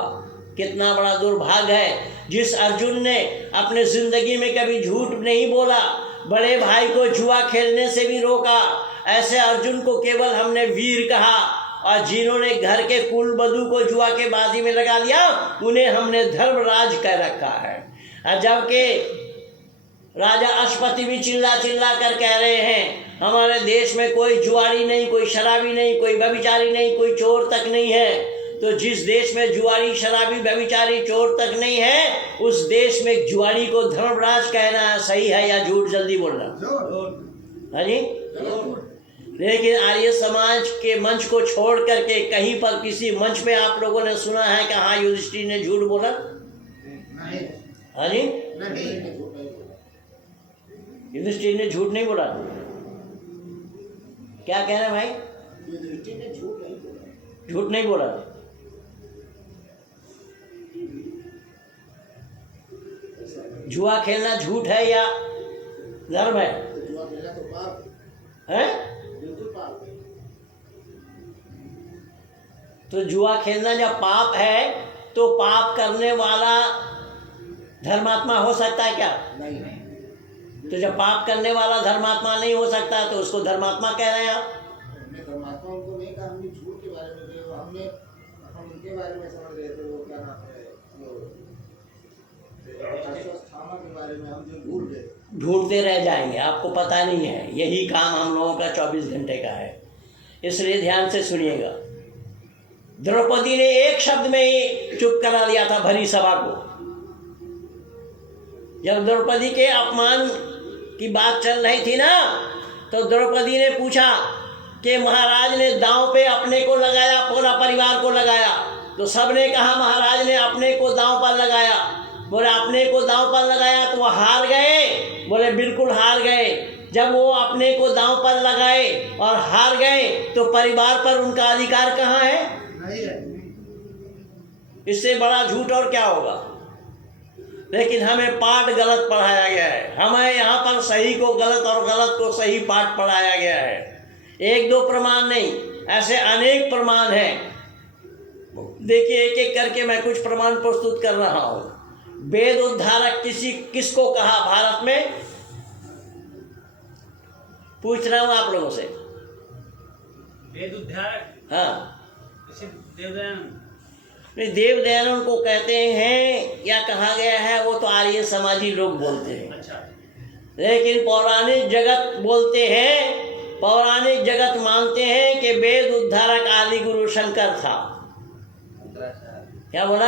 कितना बड़ा दुर्भाग्य है। जिस अर्जुन ने अपने जिंदगी में कभी झूठ नहीं बोला, बड़े भाई को जुआ खेलने से भी रोका, ऐसे अर्जुन को केवल हमने वीर कहा। और जिन्होंने घर के कुल बधू को जुआ के बाजी में लगा लिया, उन्हें हमने धर्मराज कह रखा है। और जबकि राजा अश्वपति भी चिल्ला चिल्ला कर कह रहे हैं हमारे देश में कोई जुआरी नहीं, कोई शराबी नहीं, कोई व्यभिचारी नहीं, कोई चोर तक नहीं है। तो जिस देश में जुआरी, शराबी, व्यभिचारी, चोर तक नहीं है, उस देश में जुआरी को धर्मराज कहना सही है या झूठ? जल्दी बोलना। हाँ जी। लेकिन आर्य समाज के मंच को छोड़ करके कहीं पर किसी मंच पे आप लोगों ने सुना है कि हाँ युधिष्ठिर ने झूठ बोला? हाँ जी, युधिष्ठिर ने झूठ नहीं बोला। क्या कह रहे हैं भाई? झूठ नहीं बोला। जुआ खेलना झूठ है या धर्म है? हैं? तो जुआ खेलना जब पाप है तो पाप करने वाला धर्मात्मा हो सकता है क्या? नहीं। तो जब पाप करने वाला धर्मात्मा नहीं हो सकता तो उसको धर्मात्मा कह रहे हैं आप? बारे में समझ रहे थे, वो क्या नाम है, अश्वत्थामा के बारे में हम जो भूल गए। ढूंढते रह जाएंगे, आपको पता नहीं है। यही काम हम लोगों का 24 घंटे का है, इसलिए ध्यान से सुनिएगा। द्रौपदी ने एक शब्द में ही चुप करा दिया था भरी सभा को। जब द्रौपदी के अपमान की बात चल रही थी ना, तो द्रौपदी ने पूछा कि महाराज ने दांव पे अपने को लगाया, पूरा परिवार को लगाया। तो सबने कहा महाराज ने अपने को दांव पर लगाया। बोले अपने को दांव पर लगाया तो वो हार गए? बोले बिल्कुल हार गए। जब वो अपने को दांव पर लगाए और हार गए तो परिवार पर उनका अधिकार कहाँ है? नहीं है। इससे बड़ा झूठ और क्या होगा। लेकिन हमें पाठ गलत पढ़ाया गया है। हमें यहाँ पर सही को गलत और गलत को सही पाठ पढ़ाया गया है। एक दो प्रमाण नहीं, ऐसे अनेक प्रमाण हैं। देखिए एक एक करके मैं कुछ प्रमाण प्रस्तुत कर रहा हूँ। वेद उद्धारक किसको कहा भारत में? पूछ रहा हूँ आप लोगों से। वेद उद्धारक? हाँ, देवदयानंद? नहीं, देवदयानंद को कहते हैं या कहा गया है, वो तो आर्य समाजी लोग बोलते हैं। अच्छा। लेकिन पौराणिक जगत बोलते हैं, पौराणिक जगत मानते हैं कि वेद उद्धारक आदि गुरु शंकर था। क्या बोला?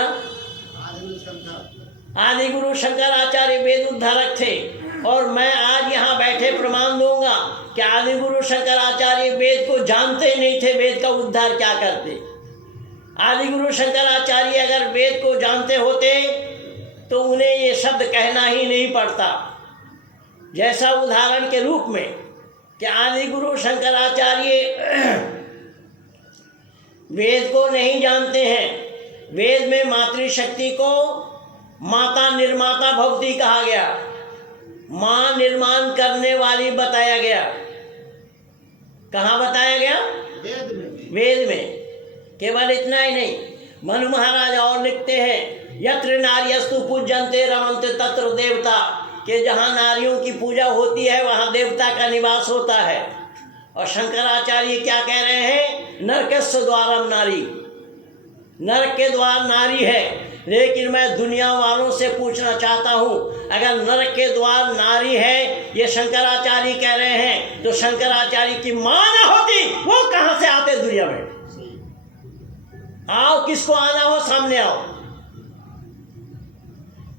आदि गुरु शंकर आचार्य वेद उद्धारक थे। और मैं आज यहाँ बैठे प्रमाण दूंगा कि आदि गुरु शंकर आचार्य वेद को जानते नहीं थे, वेद का उद्धार क्या करते। आदि गुरु शंकर आचार्य अगर वेद को जानते होते तो उन्हें ये शब्द कहना ही नहीं पड़ता। जैसा उदाहरण के रूप में कि आदि गुरु शंकर आचार्य वेद को नहीं जानते हैं। वेद में मातृशक्ति को माता निर्माता भवती कहा गया, माँ निर्माण करने वाली बताया गया। कहाँ बताया गया? वेद में। वेद में। केवल इतना ही नहीं, मनु महाराज और लिखते हैं यत्र नार्यस्तु पूज्यन्ते रमन्ते तत्र देवता, कि जहाँ नारियों की पूजा होती है वहाँ देवता का निवास होता है। और शंकराचार्य क्या कह रहे हैं? नरकस्य द्वारम नारी, नरक के द्वार नारी है। लेकिन मैं दुनिया वालों से पूछना चाहता हूँ, अगर नरक के द्वार नारी है ये शंकराचार्य कह रहे हैं, तो शंकराचार्य की माँ ना होती वो कहाँ से आते दुनिया में? आओ, किसको आना हो सामने आओ।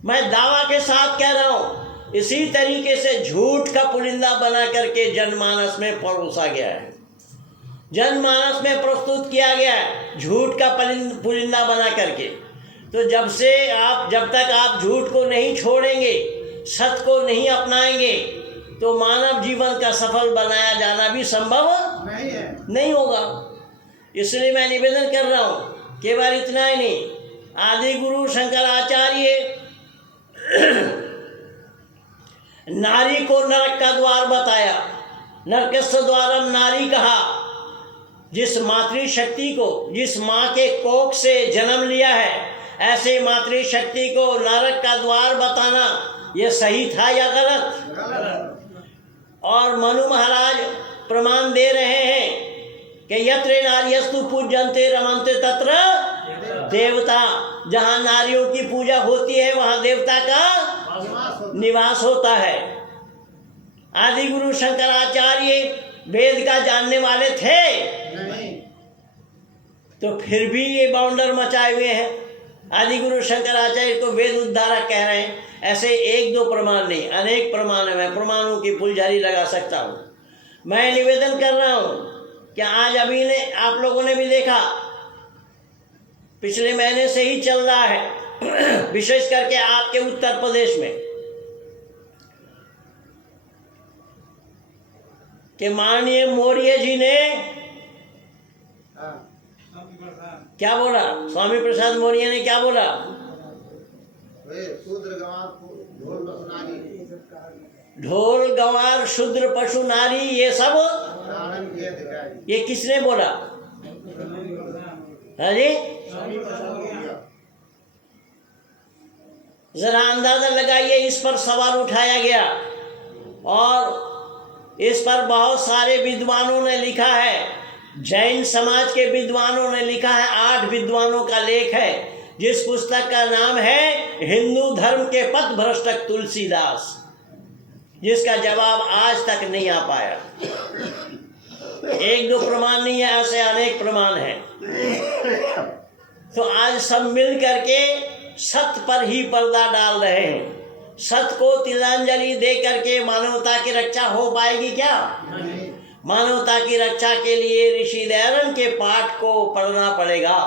मैं दावा के साथ कह रहा हूं, इसी तरीके से झूठ का पुलिंदा बना करके जनमानस में परोसा गया है, जनमानस में प्रस्तुत किया गया है झूठ का पुलिंदा बना करके। तो जब तक आप झूठ को नहीं छोड़ेंगे, सत्य को नहीं अपनाएंगे, तो मानव जीवन का सफल बनाया जाना भी संभव नहीं होगा। इसलिए मैं निवेदन कर रहा हूँ, केवल इतना ही नहीं, आदि गुरु शंकराचार्य नारी को नरक का द्वार बताया, नरकस्य द्वारम नारी कहा। जिस मातृशक्ति को, जिस माँ के कोख से जन्म लिया है, ऐसे मातृशक्ति को नरक का द्वार बताना ये सही था या गलत? और मनु महाराज प्रमाण दे रहे हैं कि यत्र नार्यस्तु पूज्यन्ते रमन्ते तत्र देवता, जहाँ नारियों की पूजा होती है वहाँ देवता का निवास होता है। आदि गुरु शंकराचार्य वेद का जानने वाले थे नहीं। तो फिर भी ये बाउंडर मचाए हुए हैं। आदि गुरु शंकराचार्य को वेद उद्धारक कह रहे हैं। ऐसे एक दो प्रमाण नहीं, अनेक प्रमाण है। मैं प्रमाणों की फुलझड़ी लगा सकता हूँ। मैं निवेदन कर रहा हूँ कि आज अभी ने आप लोगों ने भी देखा, पिछले महीने से ही चल रहा है विशेष करके आपके उत्तर प्रदेश में, कि माननीय मौर्य जी ने क्या बोला? स्वामी प्रसाद मौर्य ने क्या बोला? ढोल गंवार शूद्र पशु नारी ये सब ये किसने बोला? हाँ जी, जरा अंदाजा लगाइए। इस पर सवाल उठाया गया और इस पर बहुत सारे विद्वानों ने लिखा है जैन समाज के विद्वानों ने लिखा है, 8 विद्वानों का लेख है, जिस पुस्तक का नाम है हिंदू धर्म के पथ भ्रष्टक तुलसीदास, जिसका जवाब आज तक नहीं आ पाया। 1-2 प्रमाण नहीं है, ऐसे अनेक प्रमाण हैं। तो आज सब मिल करके सत्य पर ही पर्दा डाल रहे हैं। सत्य को तिलांजलि दे करके मानवता की रक्षा हो पाएगी क्या? मानवता की रक्षा के लिए ऋषि दयानंद के पाठ को पढ़ना पड़ेगा।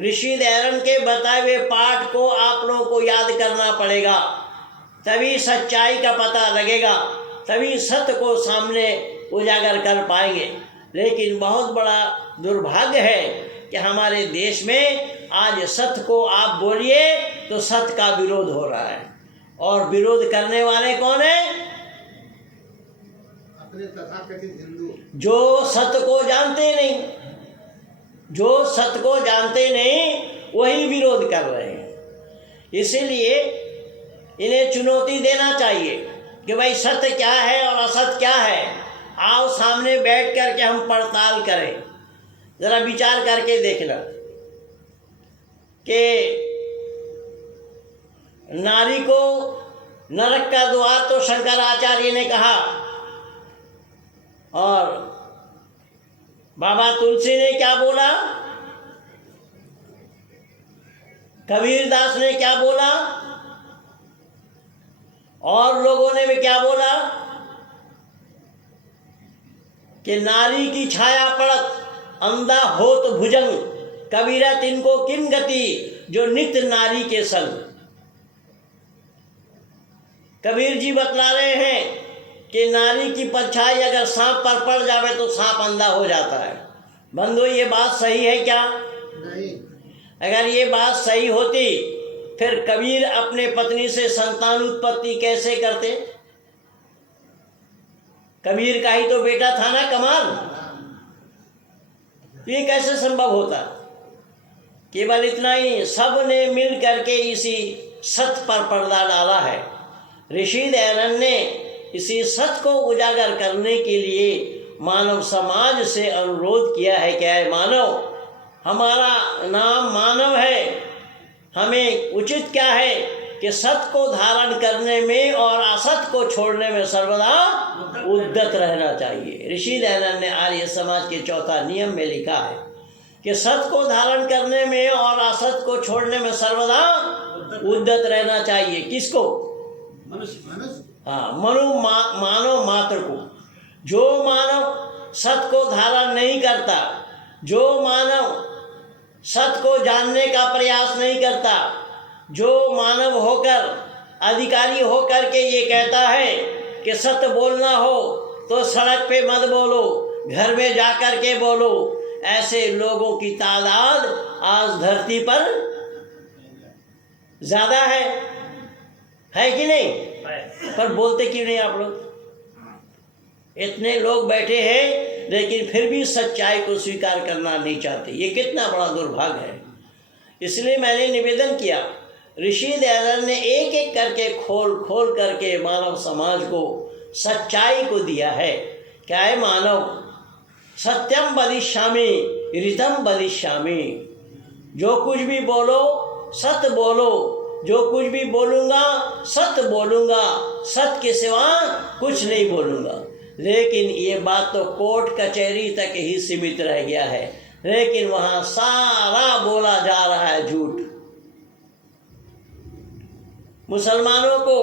ऋषि दयानंद के बताए हुए पाठ को आप लोगों को याद करना पड़ेगा, तभी सच्चाई का पता लगेगा, तभी सत्य को सामने उजागर कर पाएंगे। लेकिन बहुत बड़ा दुर्भाग्य है कि हमारे देश में आज सत्य को आप बोलिए तो सत्य का विरोध हो रहा है। और विरोध करने वाले कौन है? अपने तथाकथित हिंदू, जो सत्य को जानते नहीं, जो सत्य को जानते नहीं वही विरोध कर रहे हैं। इसीलिए इन्हें चुनौती देना चाहिए कि भाई सत्य क्या है और असत्य क्या है। आओ सामने बैठ कर के हम पड़ताल करें, जरा विचार करके देखना कि नारी को नरक का द्वार तो शंकराचार्य ने कहा, और बाबा तुलसी ने क्या बोला, कबीरदास ने क्या बोला, और लोगों ने भी क्या बोला कि नारी की छाया पड़त अंधा होत भुजंग, कबीरा तिनको किन गति जो नित्य नारी के संग। कबीर जी बतला रहे हैं कि नारी की परछाई अगर सांप पर पड़ जावे तो सांप अंधा हो जाता है। बंधु, ये बात सही है क्या? नहीं। अगर ये बात सही होती फिर कबीर अपने पत्नी से संतान उत्पत्ति कैसे करते? कबीर का ही तो बेटा था ना कमाल। ये कैसे संभव होता? केवल इतना ही, सब ने मिल करके इसी सत्य पर पर्दा डाला है। ऋषि दयानंद ने इसी सत्य को उजागर करने के लिए मानव समाज से अनुरोध किया है। क्या है? मानव, हमारा नाम मानव है, हमें उचित क्या है कि सत्य को धारण करने में और असत्य को छोड़ने में सर्वदा उद्यत रहना चाहिए। ऋषि दयानंद ने आर्य समाज के 4था नियम में लिखा है कि सत्य को धारण करने में और असत्य को छोड़ने में सर्वदा उद्यत रहना चाहिए। किसको? मनुष्य। हाँ, मानव मात्र को। जो मानव सत्य को धारण नहीं करता, जो मानव सत्य को जानने का प्रयास नहीं करता, जो मानव होकर अधिकारी होकर के ये कहता है कि सत्य बोलना हो तो सड़क पे मत बोलो, घर में जाकर के बोलो, ऐसे लोगों की तादाद आज धरती पर ज्यादा है कि नहीं? पर बोलते क्यों नहीं आप लोग? इतने लोग बैठे हैं लेकिन फिर भी सच्चाई को स्वीकार करना नहीं चाहते। ये कितना बड़ा दुर्भाग्य है। इसलिए मैंने निवेदन किया, ऋषि दयानंद ने एक एक करके खोल करके मानव समाज को सच्चाई को दिया है। क्या है? मानव सत्यम वदिष्यामि ऋतम वदिष्यामि। जो कुछ भी बोलो सत्य बोलो, जो कुछ भी बोलूँगा सत्य बोलूँगा, सत्य के सिवा कुछ नहीं बोलूँगा। लेकिन ये बात तो कोर्ट कचहरी तक ही सीमित रह गया है, लेकिन वहाँ सारा बोला जा रहा है झूठ। मुसलमानों को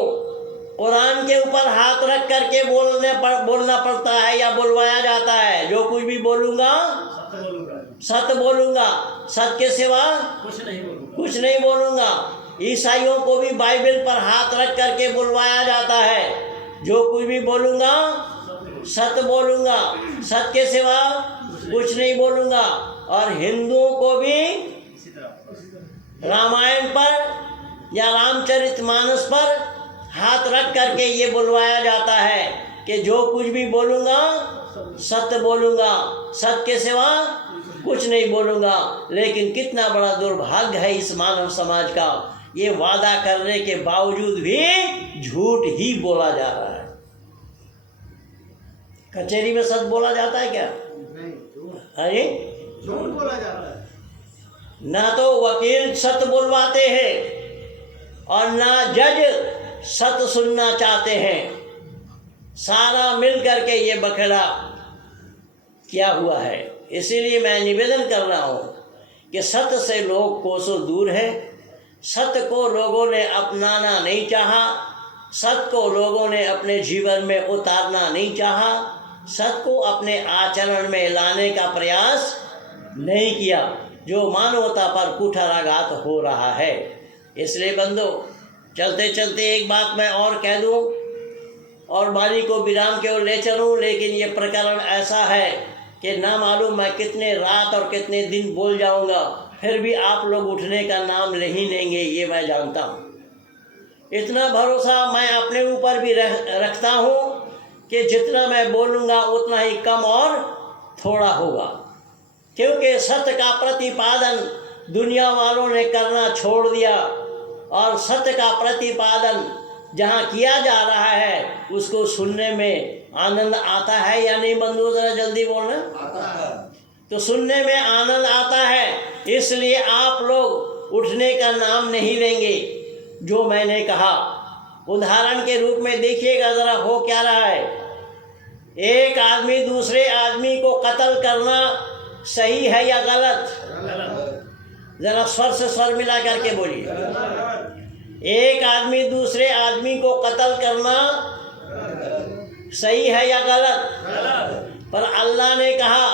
कुरान के ऊपर हाथ रख करके बोलना पड़ता है या बुलवाया जाता है। जो कुछ भी बोलूँगा सत्य बोलूँगा, सत्य के सिवा कुछ नहीं बोलूँगा। ईसाइयों को भी बाइबल पर हाथ रख करके बुलवाया जाता है। जो कुछ भी बोलूँगा सत्य बोलूँगा, सत्य के सिवा कुछ नहीं बोलूँगा। और हिंदुओं को भी रामायण पर या रामचरितमानस पर हाथ रख करके ये बुलवाया जाता है कि जो कुछ भी बोलूँगा सत्य बोलूँगा, सत्य के सिवा कुछ नहीं बोलूँगा। लेकिन कितना बड़ा दुर्भाग्य है इस मानव समाज का, ये वादा करने के बावजूद भी झूठ ही बोला जा रहा है। कचहरी में सच बोला जाता है क्या? नहीं। अरे झूठ बोला जाता है। ना तो वकील सत्य बुलवाते हैं और ना जज सत्य सुनना चाहते हैं। सारा मिल करके ये बखेड़ा किया हुआ है। इसीलिए मैं निवेदन कर रहा हूँ कि सत्य से लोग कोसों दूर है। सत्य को लोगों ने अपनाना नहीं चाहा, सत्य को लोगों ने अपने जीवन में उतारना नहीं चाहा, सत्य को अपने आचरण में लाने का प्रयास नहीं किया, जो मानवता पर कुठाराघात हो रहा है। इसलिए बंदो, चलते चलते एक बात मैं और कह दूं और वाणी को विराम की ओर ले चलूं, लेकिन ये प्रकरण ऐसा है कि ना मालूम मैं कितने रात और कितने दिन बोल जाऊंगा, फिर भी आप लोग उठने का नाम नहीं लेंगे, ये मैं जानता हूँ। इतना भरोसा मैं अपने ऊपर भी रखता हूँ कि जितना मैं बोलूँगा उतना ही कम और थोड़ा होगा, क्योंकि सत्य का प्रतिपादन दुनिया वालों ने करना छोड़ दिया और सत्य का प्रतिपादन जहाँ किया जा रहा है उसको सुनने में आनंद आता है या नहीं बंधु? जरा जल्दी बोलना। आता है। तो सुनने में आनंद आता है, इसलिए आप लोग उठने का नाम नहीं लेंगे। जो मैंने कहा उदाहरण के रूप में देखिएगा जरा, हो क्या रहा है। एक आदमी दूसरे आदमी को कत्ल करना सही है या गलत? जरा स्वर से स्वर मिला करके बोलिए। एक आदमी दूसरे आदमी को कत्ल करना सही है या गलत? पर अल्लाह ने कहा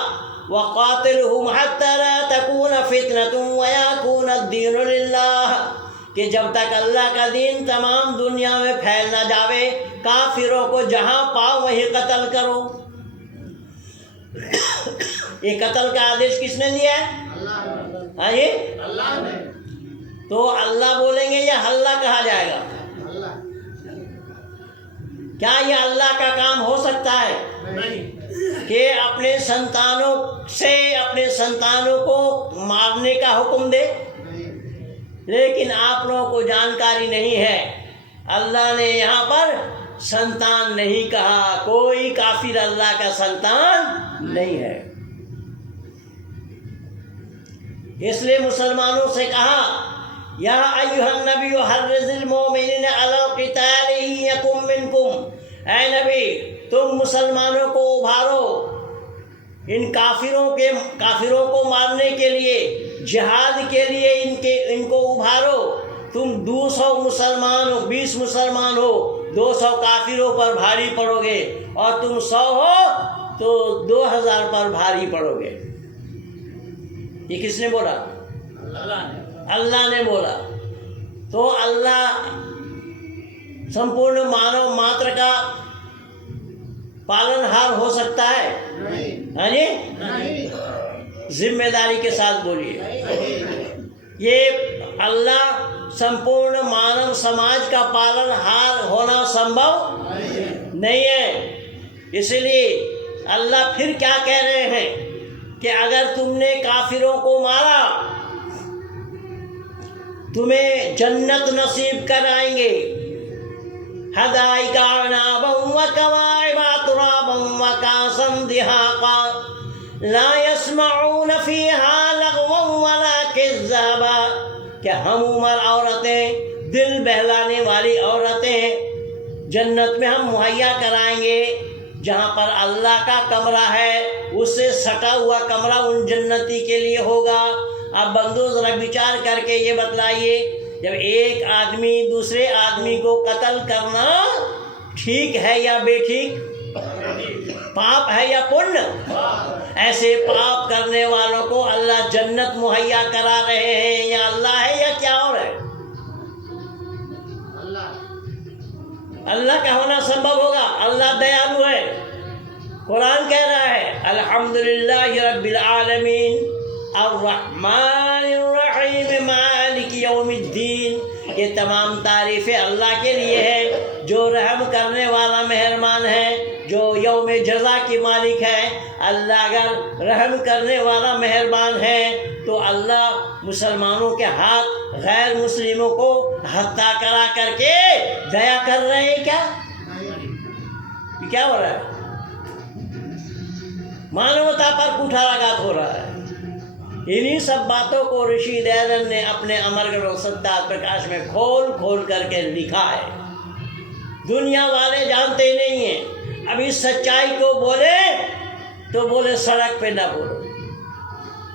वक़ातिलहुम हत्ता ला तकून फितनतुन व यकून अद-दीनु लिल्लाह, कि जब तक अल्लाह का दीन तमाम दुनिया में फैल ना जावे, काफिरों को जहाँ पाओ वहीं कत्ल करो। ये कत्ल का आदेश किसने दिया है? हाँ जी, अल्लाह ने। तो अल्लाह बोलेंगे या हल्ला कहा जाएगा? अल्लाह क्या ये अल्लाह का काम हो सकता है नहीं। कि अपने संतानों को मारने का हुक्म दे? लेकिन आप लोगों को जानकारी नहीं है, अल्लाह ने यहाँ पर संतान नहीं कहा। कोई काफिर अल्लाह का संतान नहीं है। इसलिए मुसलमानों से कहा या अय्युहन नबी हर्रिज़िल मोमिनीन अला क़ितालिही यकुम मिनकुम, ऐ नबी तुम मुसलमानों को उभारो इन काफिरों को मारने के लिए, जिहाद के लिए इनको उभारो। तुम 200 मुसलमान हो, 20 मुसलमान हो, 200 काफिरों पर भारी पड़ोगे, और तुम 100 हो तो 2000 पर भारी पड़ोगे। ये किसने बोला? अल्लाह ने बोला। तो अल्लाह संपूर्ण मानव मात्र का पालनहार हो सकता है? हाँ जी, जिम्मेदारी के साथ बोलिए। ये अल्लाह संपूर्ण मानव समाज का पालनहार होना संभव नहीं है। इसलिए अल्लाह फिर क्या कह रहे हैं कि अगर तुमने काफिरों को मारा तुम्हें जन्नत नसीब कराएंगे। हदाइका अनाबम व कवाइबा तुराबम व कासम दिहाका ला यस्मऊन फीहा लगवन वला किज़्ज़ाबा, कि हम उम्र औरतें, दिल बहलाने वाली औरतें जन्नत में हम मुहैया कराएंगे। जहाँ पर अल्लाह का कमरा है उससे सटा हुआ कमरा उन जन्नती के लिए होगा। अब बंदो जरा विचार करके ये बतलाइए, जब एक आदमी दूसरे आदमी को कत्ल करना ठीक है या बेठीक? पाप है या पुण्य? ऐसे पाप करने वालों को अल्लाह जन्नत मुहैया करा रहे हैं, या अल्लाह है या क्या और है? अल्लाह का होना संभव होगा। अल्लाह दयालु है। कुरान कह रहा है अल्हम्दुलिल्लाहि रब्बिल आलमीन अर्रहमानिर रहीम मालिक यौमिद्दीन, ये तमाम तारीफ़ें अल्लाह के लिए है जो रहम करने वाला मेहरबान है, जो यौम जज़ा की मालिक है। अल्लाह अगर रहम करने वाला मेहरबान है तो अल्लाह मुसलमानों के हाथ गैर मुस्लिमों को हत्या करा करके दया कर रहे हैं क्या? ये क्या हो रहा है? मानवता पर कुठाराघात हो रहा है। इन्हीं सब बातों को ऋषि दयानंद ने अपने अमर ग्रंथ सत्यार्थ प्रकाश में खोल खोल करके लिखा है। दुनिया वाले जानते नहीं हैं। अब इस सच्चाई को बोले तो बोले सड़क पे ना बोलो।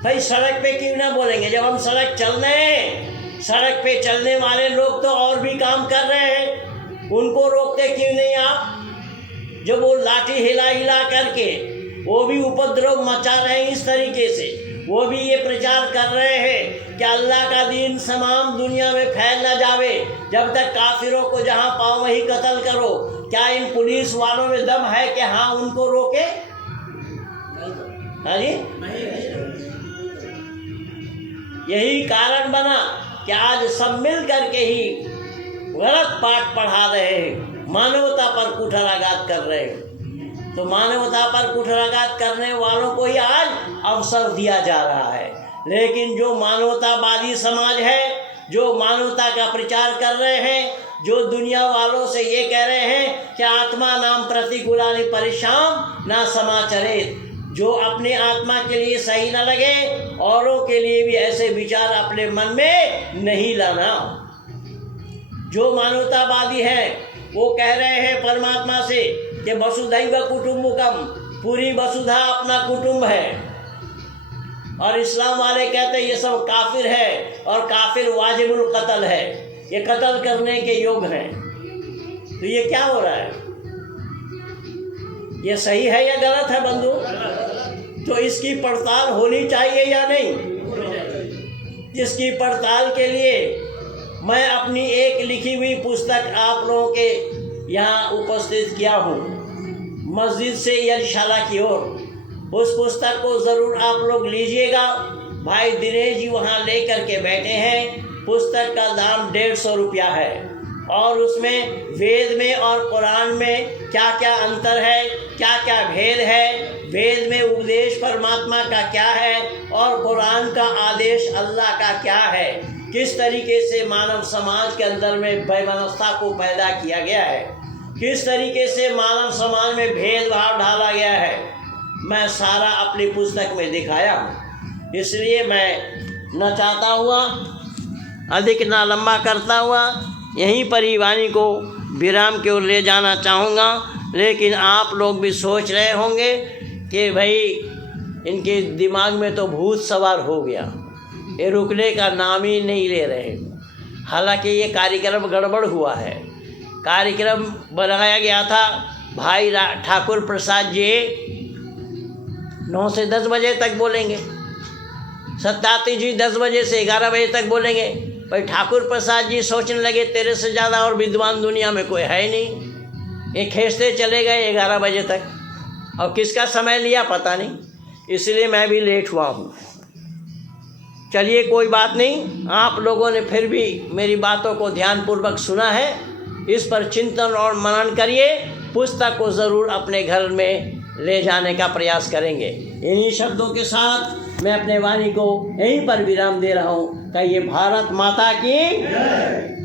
भाई सड़क पे क्यों ना बोलेंगे जब हम सड़क चल रहे हैं? सड़क पे चलने वाले लोग तो और भी काम कर रहे हैं, उनको रोकते क्यों नहीं आप? जब वो लाठी हिला हिला करके वो भी उपद्रव मचा रहे हैं इस तरीके से, वो भी ये प्रचार कर रहे हैं कि अल्लाह का दीन तमाम दुनिया में फैल न जावे, जब तक काफिरों को जहाँ पाओ वहीं कत्ल करो। क्या इन पुलिस वालों में दम है कि हाँ उनको रोके? हाँ जी, यही कारण बना कि आज सब मिल करके ही गलत पाठ पढ़ा रहे हैं, मानवता पर कुठाराघात कर रहे हैं। तो मानवता पर कुठाराघात करने वालों को ही आज अवसर दिया जा रहा है। लेकिन जो मानवतावादी समाज है, जो मानवता का प्रचार कर रहे हैं, जो दुनिया वालों से ये कह रहे हैं कि आत्मा नाम प्रतिकूलानि परिश्राम ना समाचरित, जो अपने आत्मा के लिए सही न लगे औरों के लिए भी ऐसे विचार अपने मन में नहीं लाना। जो मानवतावादी हैं वो कह रहे हैं परमात्मा से कि वसुधैव कुटुम्बकम, पूरी वसुधा अपना कुटुंब है। और इस्लाम वाले कहते हैं ये सब काफिर है और काफिर वाजिबुल कत्ल है, ये कत्ल करने के योग्य हैं। तो ये क्या हो रहा है? ये सही है या गलत है बंधु? तो इसकी पड़ताल होनी चाहिए या नहीं? जिसकी पड़ताल के लिए मैं अपनी एक लिखी हुई पुस्तक आप लोगों के यहाँ उपस्थित किया हूँ, मस्जिद से यज्ञशाला की ओर। उस पुस्तक को ज़रूर आप लोग लीजिएगा। भाई दिनेश जी वहाँ ले करके बैठे हैं। पुस्तक का दाम 150 रुपया है और उसमें वेद में और कुरान में क्या क्या अंतर है, क्या क्या भेद है, वेद में उपदेश परमात्मा का क्या है और कुरान का आदेश अल्लाह का क्या है, किस तरीके से मानव समाज के अंदर में वैमनस्यता को पैदा किया गया है, किस तरीके से मानव समाज में भेदभाव डाला गया है, मैं सारा अपनी पुस्तक में दिखाया हूँ। इसलिए मैं न चाहता हुआ अधिक ना लंबा करता हुआ यहीं पर ही वाणी को विराम की ओर ले जाना चाहूँगा। लेकिन आप लोग भी सोच रहे होंगे कि भाई इनके दिमाग में तो भूत सवार हो गया, ये रुकने का नाम ही नहीं ले रहे। हालांकि ये कार्यक्रम गड़बड़ हुआ है। कार्यक्रम बनाया गया था भाई ठाकुर प्रसाद जी 9 से 10 बजे तक बोलेंगे, सत्यार्थी जी 10 बजे से 11 बजे तक बोलेंगे। भाई ठाकुर प्रसाद जी सोचने लगे तेरे से ज़्यादा और विद्वान दुनिया में कोई है ही नहीं, ये खींचते चले गए 11 बजे तक और किसका समय लिया पता नहीं, इसलिए मैं भी लेट हुआ हूँ। चलिए कोई बात नहीं, आप लोगों ने फिर भी मेरी बातों को ध्यानपूर्वक सुना है, इस पर चिंतन और मनन करिए। पुस्तक को ज़रूर अपने घर में ले जाने का प्रयास करेंगे। इन्हीं शब्दों के साथ मैं अपने वाणी को यहीं पर विराम दे रहा हूँ। कहिए भारत माता की जय।